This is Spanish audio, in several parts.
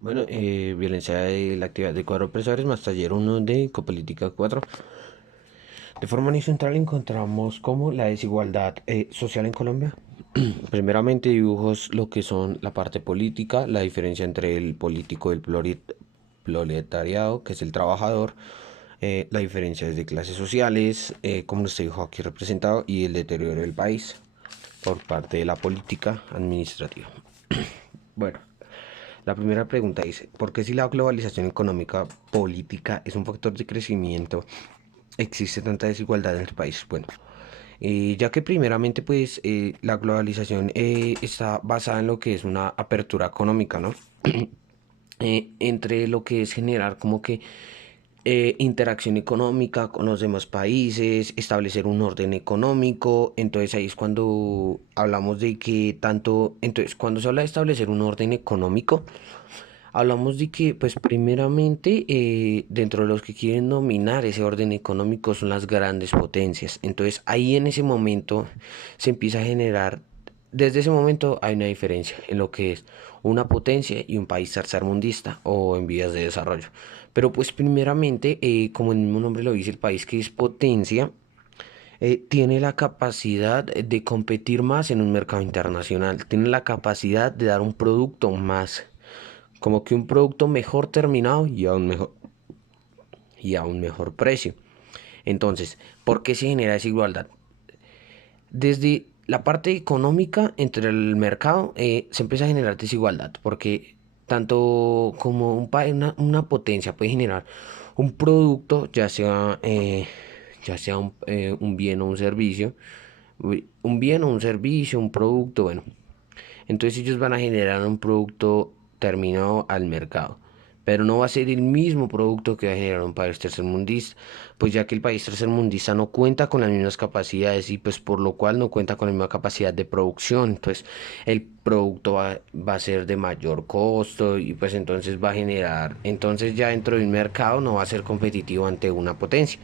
Violencia de la actividad de cuadro opresores más taller uno de Copolítica 4. De forma horizontal encontramos como la desigualdad social en Colombia. Primeramente dibujos lo que son la parte política, la diferencia entre el político y el proletariado, que es el trabajador, la diferencia de clases sociales, como nos dijo aquí representado, y el deterioro del país por parte de la política administrativa. Bueno, la primera pregunta dice, ¿por qué si la globalización económica política es un factor de crecimiento, existe tanta desigualdad en el país? Bueno, ya que primeramente pues la globalización está basada en lo que es una apertura económica, ¿no? Entre lo que es generar como que interacción económica con los demás países, establecer un orden económico. Entonces ahí es cuando hablamos de que tanto, entonces cuando se habla de establecer un orden económico, hablamos de que, pues primeramente, dentro de los que quieren dominar ese orden económico son las grandes potencias. Entonces ahí en ese momento se empieza a generar, desde ese momento hay una diferencia en lo que es una potencia y un país tercermundista o en vías de desarrollo. Pero pues primeramente, como el mismo nombre lo dice, el país que es potencia, tiene la capacidad de competir más en un mercado internacional, tiene la capacidad de dar un producto más, como que un producto mejor terminado y a un mejor precio. Entonces, ¿por qué se genera desigualdad? Desde la parte económica entre el mercado se empieza a generar desigualdad, porque tanto como una potencia puede generar un producto, ya sea un bien o un servicio, un bien o un servicio, un producto, bueno, entonces ellos van a generar un producto terminado al mercado. Pero no va a ser el mismo producto que va a generar un país tercermundista, pues ya que el país tercermundista no cuenta con las mismas capacidades y pues por lo cual no cuenta con la misma capacidad de producción. Entonces el producto va a ser de mayor costo y pues entonces va a generar, entonces ya dentro de un mercado no va a ser competitivo ante una potencia.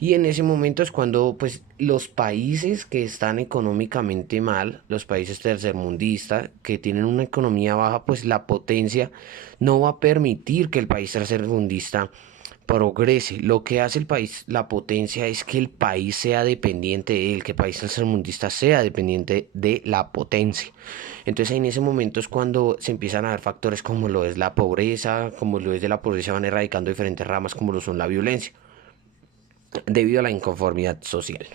Y en ese momento es cuando pues los países que están económicamente mal, los países tercermundistas que tienen una economía baja, pues la potencia no va a permitir que el país tercermundista progrese. Lo que hace el país, la potencia, es que el país sea dependiente de él, que el país tercermundista sea dependiente de la potencia. Entonces en ese momento es cuando se empiezan a ver factores como lo es la pobreza, como lo es de la pobreza van erradicando diferentes ramas como lo son la violencia debido a la inconformidad social.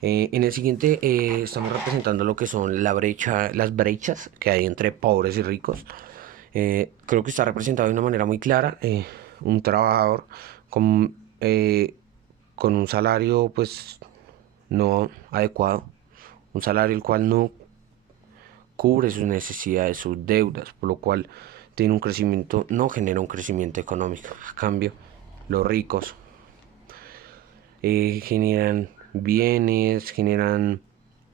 En el siguiente estamos representando lo que son las brechas que hay entre pobres y ricos. Creo que está representado de una manera muy clara. Un trabajador con, eh, con un salario pues no adecuado, un salario el cual no cubre sus necesidades, sus deudas, por lo cual tiene un crecimiento, no genera un crecimiento económico. A cambio, los ricos generan bienes, generan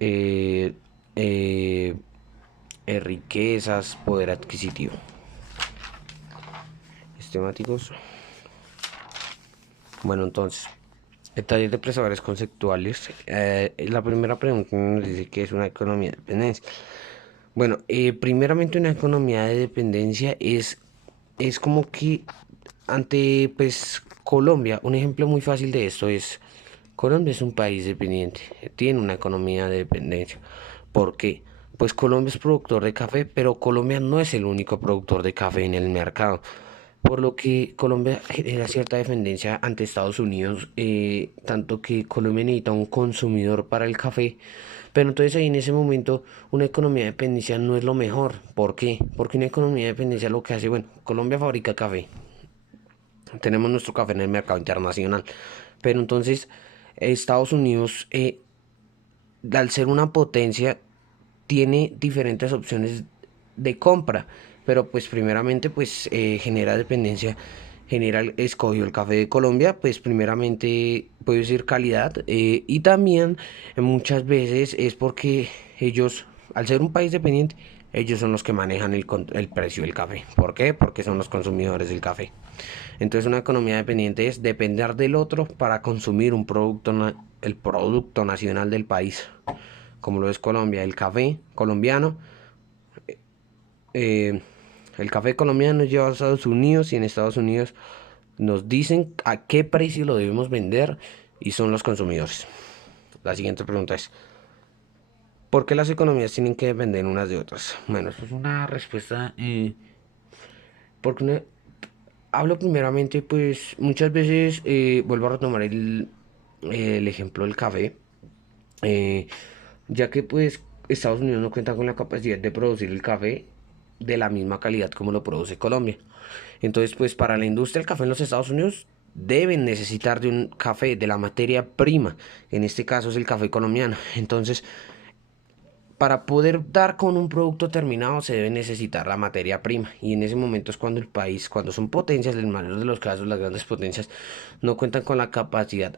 eh, eh, riquezas, poder adquisitivo. Sistemáticos. Bueno, entonces, el taller de pensadores conceptuales. La primera pregunta nos dice que es una economía de dependencia. Bueno, primeramente una economía de dependencia es como que ante pues Colombia, un ejemplo muy fácil de esto es Colombia es un país dependiente, tiene una economía de dependencia. ¿Por qué? Pues Colombia es productor de café, pero Colombia no es el único productor de café en el mercado. Por lo que Colombia genera cierta dependencia ante Estados Unidos, tanto que Colombia necesita un consumidor para el café. Pero entonces ahí en ese momento una economía de dependencia no es lo mejor. ¿Por qué? Porque una economía de dependencia lo que hace, bueno, Colombia fabrica café, tenemos nuestro café en el mercado internacional, pero entonces Estados Unidos, al ser una potencia, tiene diferentes opciones de compra, pero pues primeramente pues genera dependencia. General escogió el café de Colombia, pues primeramente puede decir calidad, y también muchas veces es porque ellos, al ser un país dependiente, ellos son los que manejan el precio del café. ¿Por qué? Porque son los consumidores del café. Entonces una economía dependiente es depender del otro para consumir el producto nacional del país, como lo es Colombia, el café colombiano, eh, El café colombiano lleva a Estados Unidos y en Estados Unidos nos dicen a qué precio lo debemos vender y son los consumidores. La siguiente pregunta es, ¿por qué las economías tienen que depender unas de otras? Bueno, eso es una respuesta, porque hablo primeramente, pues muchas veces vuelvo a retomar el ejemplo del café, eh, ya que pues Estados Unidos no cuenta con la capacidad de producir el café de la misma calidad como lo produce Colombia. Entonces, pues para la industria del café en los Estados Unidos deben necesitar de un café, de la materia prima. En este caso es el café colombiano. Entonces, para poder dar con un producto terminado se debe necesitar la materia prima y en ese momento es cuando el país, cuando son potencias, en el mayor de los casos las grandes potencias no cuentan con la capacidad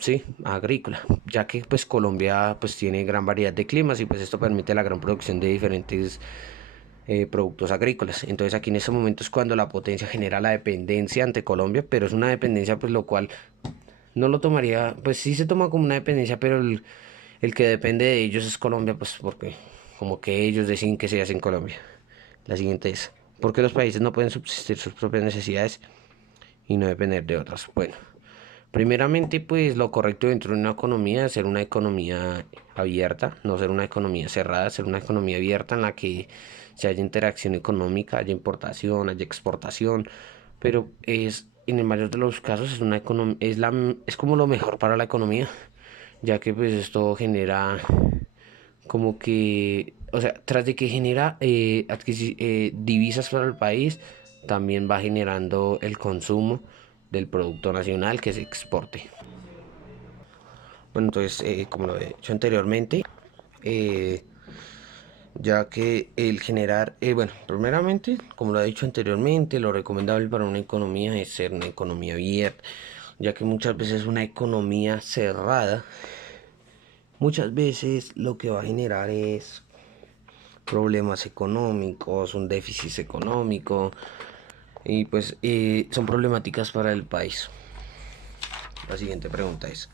sí, agrícola, ya que pues Colombia pues tiene gran variedad de climas y pues esto permite la gran producción de diferentes productos agrícolas. Entonces aquí en ese momento es cuando la potencia genera la dependencia ante Colombia, pero es una dependencia pues lo cual no lo tomaría, pues sí se toma como una dependencia, pero el que depende de ellos es Colombia, pues porque como que ellos deciden que se hace en Colombia. La siguiente es, ¿por qué los países no pueden subsistir sus propias necesidades y no depender de otras? Bueno, primeramente pues lo correcto dentro de una economía es ser una economía abierta, no ser una economía cerrada, ser una economía abierta en la que se haya interacción económica, haya importación, haya exportación, pero es en el mayor de los casos es una es como lo mejor para la economía, ya que pues esto genera como que, o sea, tras de que genera divisas para el país, también va generando el consumo del producto nacional que se exporte. Bueno, entonces, como lo he dicho anteriormente, eh, ya que el generar, bueno, primeramente, como lo he dicho anteriormente, lo recomendable para una economía es ser una economía abierta, ya que muchas veces una economía cerrada, muchas veces lo que va a generar es problemas económicos, un déficit económico y pues son problemáticas para el país. La siguiente pregunta es,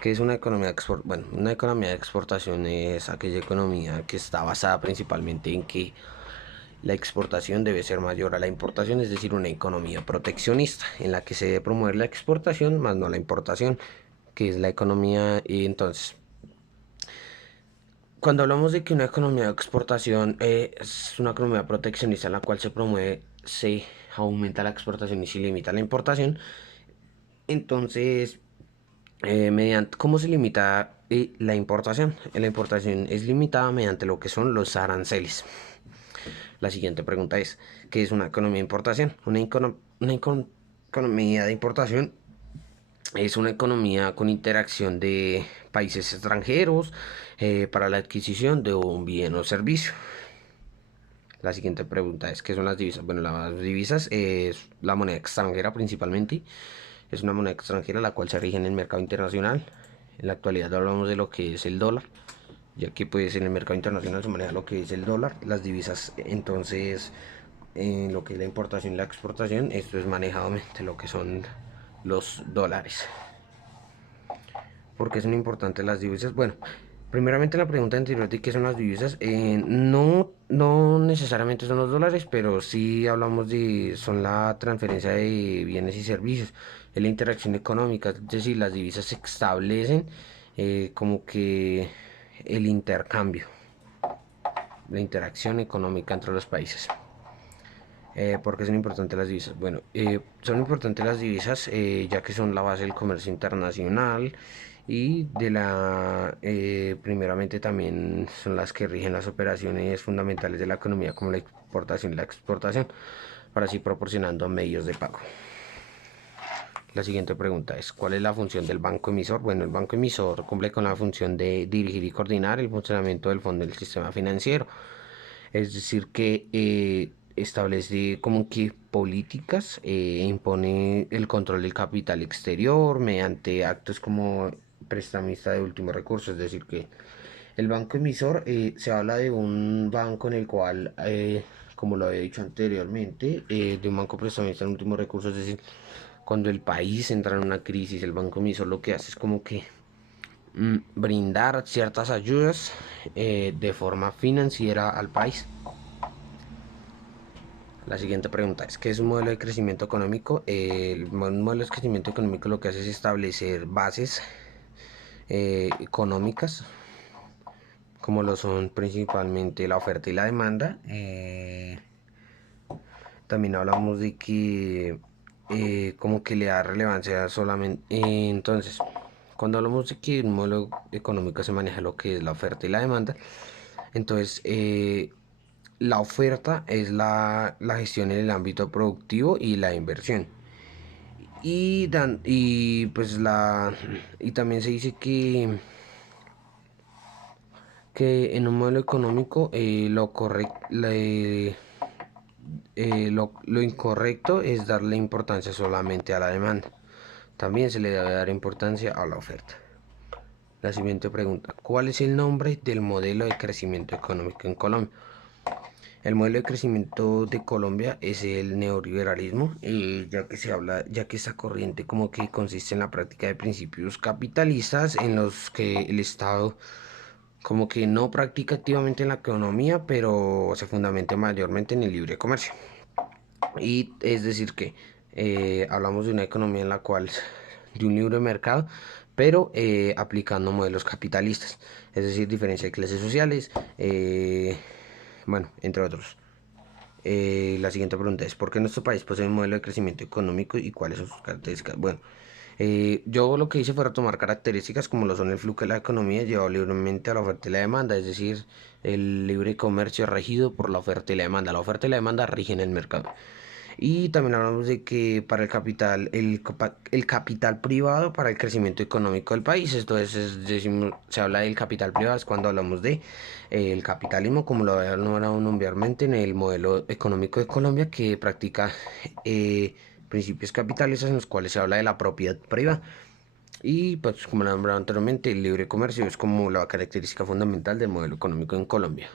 ¿qué es una economía de Bueno, una economía de exportación es aquella economía que está basada principalmente en que la exportación debe ser mayor a la importación, es decir, una economía proteccionista en la que se debe promover la exportación más no la importación, que es la economía. Y entonces, cuando hablamos de que una economía de exportación es una economía proteccionista en la cual se promueve, se aumenta la exportación y se limita la importación, entonces, ¿cómo se limita la importación? La importación es limitada mediante lo que son los aranceles. La siguiente pregunta es, ¿qué es una economía de importación? Economía de importación es una economía con interacción de países extranjeros para la adquisición de un bien o servicio. La siguiente pregunta es, ¿qué son las divisas? Bueno, las divisas es la moneda extranjera principalmente. Es una moneda extranjera la cual se rige en el mercado internacional. En la actualidad hablamos de lo que es el dólar, ya que pues en el mercado internacional se maneja lo que es el dólar. Las divisas entonces, en lo que es la importación y la exportación, esto es manejado mediante lo que son los dólares. ¿Por qué son importantes las divisas? Bueno, primeramente la pregunta anterior de qué son las divisas, no necesariamente son los dólares, pero sí hablamos de, son la transferencia de bienes y servicios, es la interacción económica, es decir, las divisas se establecen como que el intercambio, la interacción económica entre los países. ¿Por qué son importantes las divisas? Bueno, son importantes las divisas ya que son la base del comercio internacional y primeramente también son las que rigen las operaciones fundamentales de la economía como la importación y la exportación, para así proporcionando medios de pago. La siguiente pregunta es, ¿cuál es la función del banco emisor? Bueno, el banco emisor cumple con la función de dirigir y coordinar el funcionamiento del fondo del sistema financiero. Es decir, que establece como que políticas, impone el control del capital exterior mediante actos como prestamista de último recurso. Es decir, que el banco emisor se habla de un banco en el cual, como lo había dicho anteriormente, de un banco prestamista de último recurso. Es decir, cuando el país entra en una crisis, el banco emisor lo que hace es como que brindar ciertas ayudas de forma financiera al país. La siguiente pregunta es, ¿qué es un modelo de crecimiento económico? Un modelo de crecimiento económico lo que hace es establecer bases económicas, como lo son principalmente la oferta y la demanda. También hablamos de que como que le da relevancia solamente. Entonces, cuando hablamos de que un modelo económico se maneja lo que es la oferta y la demanda, entonces la oferta es la gestión en el ámbito productivo y la inversión. Y pues y también se dice que en un modelo económico lo incorrecto es darle importancia solamente a la demanda. También se le debe dar importancia a la oferta. La siguiente pregunta, ¿cuál es el nombre del modelo de crecimiento económico en Colombia? El modelo de crecimiento de Colombia es el neoliberalismo, ya que esa corriente como que consiste en la práctica de principios capitalistas en los que el Estado como que no practica activamente en la economía, pero se fundamenta mayormente en el libre comercio. Y es decir que hablamos de una economía en la cual, de un libre mercado, pero aplicando modelos capitalistas, es decir, diferencia de clases sociales, bueno, entre otros. La siguiente pregunta es, ¿por qué nuestro país posee un modelo de crecimiento económico y cuáles son sus características? Bueno, yo lo que hice fue retomar características como lo son el flujo de la economía llevado libremente a la oferta y la demanda, es decir, el libre comercio regido por la oferta y la demanda. La oferta y la demanda rigen el mercado. Y también hablamos de que para el capital privado para el crecimiento económico del país. Entonces, se habla del capital privado, es cuando hablamos de el capitalismo, como lo había nombrado anteriormente en el modelo económico de Colombia, que practica principios capitalistas en los cuales se habla de la propiedad privada. Y pues, como lo he nombrado anteriormente, el libre comercio es como la característica fundamental del modelo económico en Colombia.